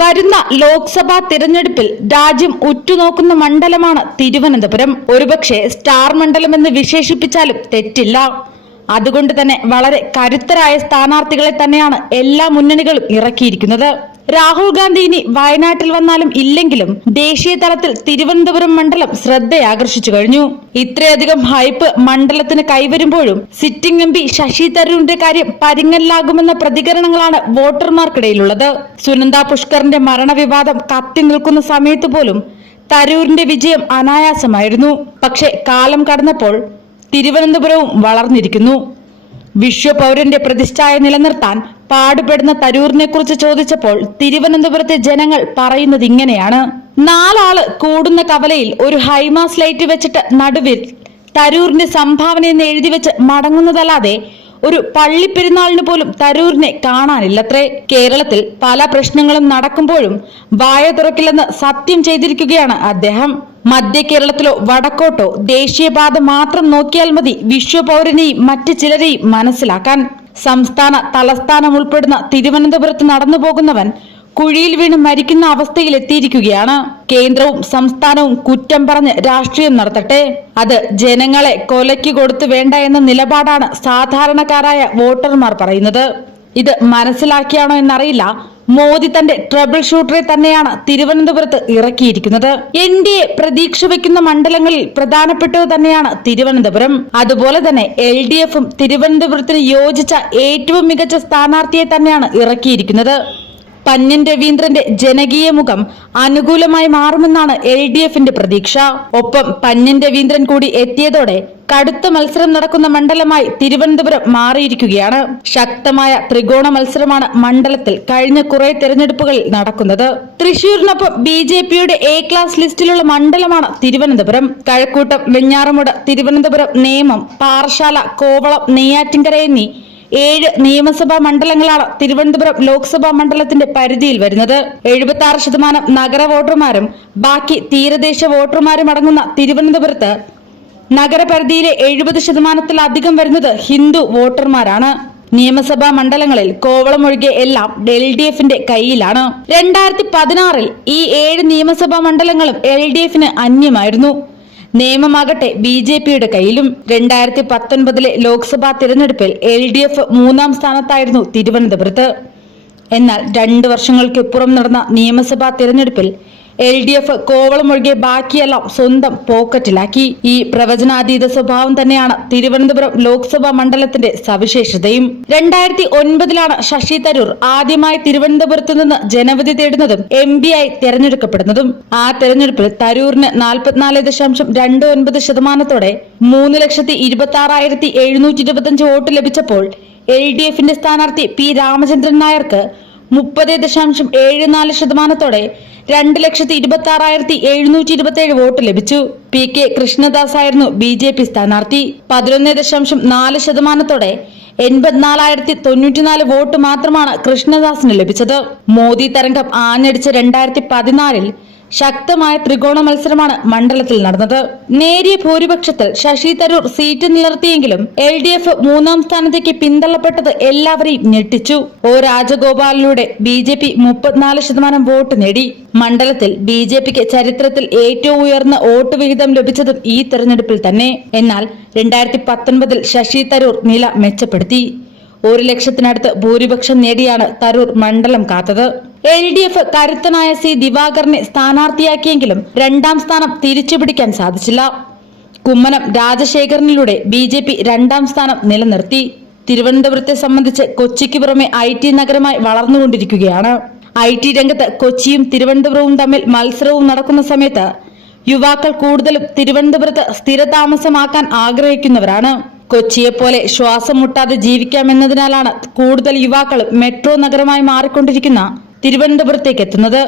വരുന്ന ലോക്സഭാ തിരഞ്ഞെടുപ്പിൽ രാജ്യം ഉറ്റുനോക്കുന്ന മണ്ഡലമാണ് തിരുവനന്തപുരം. ഒരുപക്ഷെ സ്റ്റാർ മണ്ഡലമെന്ന് വിശേഷിപ്പിച്ചാലും തെറ്റില്ല. അതുകൊണ്ട് തന്നെ വളരെ കരുത്തരായ സ്ഥാനാർത്ഥികളെ തന്നെയാണ് എല്ലാ മുന്നണികളും ഇറക്കിയിരിക്കുന്നത്. രാഹുൽ ഗാന്ധി ഇനി വയനാട്ടിൽ വന്നാലും ഇല്ലെങ്കിലും ദേശീയ തലത്തിൽ തിരുവനന്തപുരം മണ്ഡലം ശ്രദ്ധയാകർഷിച്ചു കഴിഞ്ഞു. ഇത്രയധികം ഹൈപ്പ് മണ്ഡലത്തിന് കൈവരുമ്പോഴും സിറ്റിംഗ് MP ശശി തരൂരിന്റെ കാര്യം പരിങ്ങലിലാകുമെന്ന പ്രതികരണങ്ങളാണ് വോട്ടർമാർക്കിടയിലുള്ളത്. സുനന്ദ പുഷ്കറിന്റെ മരണവിവാദം കത്തി നിൽക്കുന്ന സമയത്ത് പോലും തരൂരിന്റെ വിജയം അനായാസമായിരുന്നു. പക്ഷേ കാലം കടന്നപ്പോൾ തിരുവനന്തപുരവും വളർന്നിരിക്കുന്നു. വിശ്വപൗരന്റെ പ്രതിഷ്ഠയെ നിലനിർത്താൻ പാടുപെടുന്ന തരൂരിനെ കുറിച്ച് ചോദിച്ചപ്പോൾ തിരുവനന്തപുരത്തെ ജനങ്ങൾ പറയുന്നത് ഇങ്ങനെയാണ്: 4 ആള് കൂടുന്ന കവലയിൽ ഒരു ഹൈമാസ് ലൈറ്റ് വെച്ചിട്ട് നടുവിൽ തരൂരിന്റെ സംഭാവനയെന്ന് എഴുതി വെച്ച് മടങ്ങുന്നതല്ലാതെ ഒരു പള്ളിപ്പെരുന്നാളിന് പോലും തരൂരിനെ കാണാനില്ലത്രേ. കേരളത്തിൽ പല പ്രശ്നങ്ങളും നടക്കുമ്പോഴും വായ തുറക്കില്ലെന്ന് സത്യം ചെയ്തിരിക്കുകയാണ് അദ്ദേഹം. മധ്യ കേരളത്തിലോ വടക്കോട്ടോ ദേശീയപാത മാത്രം നോക്കിയാൽ മതി വിശ്വപൗരനെയും മറ്റ് ചിലരെയും മനസ്സിലാക്കാൻ. സംസ്ഥാന തലസ്ഥാനം ഉൾപ്പെടുന്ന തിരുവനന്തപുരത്ത് നടന്നു പോകുന്നവൻ കുഴിയിൽ വീണ് മരിക്കുന്ന അവസ്ഥയിൽ എത്തിയിരിക്കുകയാണ്. കേന്ദ്രവും സംസ്ഥാനവും കുറ്റം പറഞ്ഞ് രാഷ്ട്രീയം നടത്തട്ടെ, അത് ജനങ്ങളെ കൊലയ്ക്ക് കൊടുത്തു വേണ്ട എന്ന നിലപാടാണ് സാധാരണക്കാരായ വോട്ടർമാർ പറയുന്നത്. ഇത് മനസ്സിലാക്കിയാണോ എന്നറിയില്ല, മോദി തന്റെ ട്രബിൾ ഷൂട്ടറെ തന്നെയാണ് തിരുവനന്തപുരത്ത് ഇറക്കിയിരിക്കുന്നത്. NDA പ്രതീക്ഷ വയ്ക്കുന്ന മണ്ഡലങ്ങളിൽ പ്രധാനപ്പെട്ടത് തന്നെയാണ് തിരുവനന്തപുരം. അതുപോലെ തന്നെ LDFും തിരുവനന്തപുരത്തിന് യോജിച്ച ഏറ്റവും മികച്ച സ്ഥാനാർത്ഥിയെ തന്നെയാണ് ഇറക്കിയിരിക്കുന്നത്. പന്ന്യൻ രവീന്ദ്രന്റെ ജനകീയ മുഖം അനുകൂലമായി മാറുമെന്നാണ് LDFന്റെ പ്രതീക്ഷ. ഒപ്പം പന്ന്യൻ രവീന്ദ്രൻ കൂടി എത്തിയതോടെ കടുത്ത മത്സരം നടക്കുന്ന മണ്ഡലമായി തിരുവനന്തപുരം മാറിയിരിക്കുകയാണ്. ശക്തമായ ത്രികോണ മത്സരമാണ് മണ്ഡലത്തിൽ കഴിഞ്ഞ കുറെ തെരഞ്ഞെടുപ്പുകളിൽ നടക്കുന്നത്. തൃശൂരിനൊപ്പം BJPയുടെ A ക്ലാസ് ലിസ്റ്റിലുള്ള മണ്ഡലമാണ് തിരുവനന്തപുരം. കഴക്കൂട്ടം, വെഞ്ഞാറമൂട്, തിരുവനന്തപുരം, നേമം, പാറശാല, കോവളം, നെയ്യാറ്റിൻകര എന്നീ 7 നിയമസഭാ മണ്ഡലങ്ങളാണ് തിരുവനന്തപുരം ലോക്സഭാ മണ്ഡലത്തിന്റെ പരിധിയിൽ വരുന്നത്. 76% നഗര വോട്ടർമാരും ബാക്കി തീരദേശ വോട്ടർമാരും അടങ്ങുന്ന തിരുവനന്തപുരത്ത് നഗരപരിധിയിലെ 70%-ത്തിലധികം വരുന്നത് ഹിന്ദു വോട്ടർമാരാണ്. നിയമസഭാ മണ്ഡലങ്ങളിൽ കോവളം ഒഴികെ എല്ലാം LDFന്റെ കയ്യിലാണ്. 2016-ൽ ഈ 7 നിയമസഭാ മണ്ഡലങ്ങളും LDFന് അന്യമായിരുന്നു. നിയമമാകട്ടെ BJPയുടെ കയ്യിലും. 2019-ലെ ലോക്സഭാ തിരഞ്ഞെടുപ്പിൽ LDF 3-ാം സ്ഥാനത്തായിരുന്നു തിരുവനന്തപുരത്ത്. എന്നാൽ 2 വർഷങ്ങൾക്കിപ്പുറം നടന്ന നിയമസഭാ തിരഞ്ഞെടുപ്പിൽ LDF കോവളം ഒഴികെ ബാക്കിയെല്ലാം സ്വന്തം പോക്കറ്റിലാക്കി. ഈ പ്രവചനാതീത സ്വഭാവം തന്നെയാണ് തിരുവനന്തപുരം ലോക്സഭാ മണ്ഡലത്തിന്റെ സവിശേഷതയും. 2009-ലാണ് ശശി തരൂർ ആദ്യമായി തിരുവനന്തപുരത്ത് നിന്ന് ജനവിധി തേടുന്നതും MP ആയി തെരഞ്ഞെടുക്കപ്പെടുന്നതും. ആ തെരഞ്ഞെടുപ്പിൽ തരൂരിന് 44.29%-ത്തോടെ 3,26,725 വോട്ട് ലഭിച്ചപ്പോൾ LDFന്റെ സ്ഥാനാർത്ഥി P രാമചന്ദ്രൻ നായർക്ക് 30.74%-ത്തോടെ 2,26,727 വോട്ട് ലഭിച്ചു. PK കൃഷ്ണദാസ് ആയിരുന്നു BJP സ്ഥാനാർത്ഥി. 11.4%-ത്തോടെ 84,094 വോട്ട് മാത്രമാണ് കൃഷ്ണദാസിന് ലഭിച്ചത്. മോദി തരംഗം ആഞ്ഞടിച്ച 2014-ൽ ശക്തമായ ത്രികോണ മത്സരമാണ് മണ്ഡലത്തിൽ നടന്നത്. നേരിയ ഭൂരിപക്ഷത്തിൽ ശശി തരൂർ സീറ്റ് നിലനിർത്തിയെങ്കിലും LDF 3-ാം സ്ഥാനത്തേക്ക് പിന്തള്ളപ്പെട്ടത് എല്ലാവരെയും ഞെട്ടിച്ചു. O രാജഗോപാലിലൂടെ BJP 34% വോട്ട് നേടി. മണ്ഡലത്തിൽ BJPക്ക് ചരിത്രത്തിൽ ഏറ്റവും ഉയർന്ന വോട്ട് വിഹിതം ലഭിച്ചതും ഈ തെരഞ്ഞെടുപ്പിൽ തന്നെ. എന്നാൽ 2019-ൽ ശശി തരൂർ നില മെച്ചപ്പെടുത്തി. 1,00,000-നടുത്ത് ഭൂരിപക്ഷം നേടിയാണ് തരൂർ മണ്ഡലം കാത്തത്. LDF കരുത്തനായ C ദിവാകരനെ സ്ഥാനാർത്ഥിയാക്കിയെങ്കിലും 2-ാം സ്ഥാനം തിരിച്ചുപിടിക്കാൻ സാധിച്ചില്ല. കുമ്മനം രാജശേഖരനിലൂടെ BJP 2-ാം സ്ഥാനം നിലനിർത്തി. തിരുവനന്തപുരത്തെ സംബന്ധിച്ച് കൊച്ചിക്ക് പുറമെ IT നഗരമായി വളർന്നുകൊണ്ടിരിക്കുകയാണ്. IT രംഗത്ത് കൊച്ചിയും തിരുവനന്തപുരവും തമ്മിൽ മത്സരവും നടക്കുന്ന സമയത്ത് യുവാക്കൾ കൂടുതലും തിരുവനന്തപുരത്ത് സ്ഥിരതാമസമാക്കാൻ ആഗ്രഹിക്കുന്നവരാണ്. കൊച്ചിയെപ്പോലെ ശ്വാസം മുട്ടാതെ ജീവിക്കാമെന്നതിനാലാണ് കൂടുതൽ യുവാക്കൾ മെട്രോ നഗരമായി മാറിക്കൊണ്ടിരിക്കുന്ന തിരുവനന്തപുരത്തേക്ക് എത്തുന്നത്.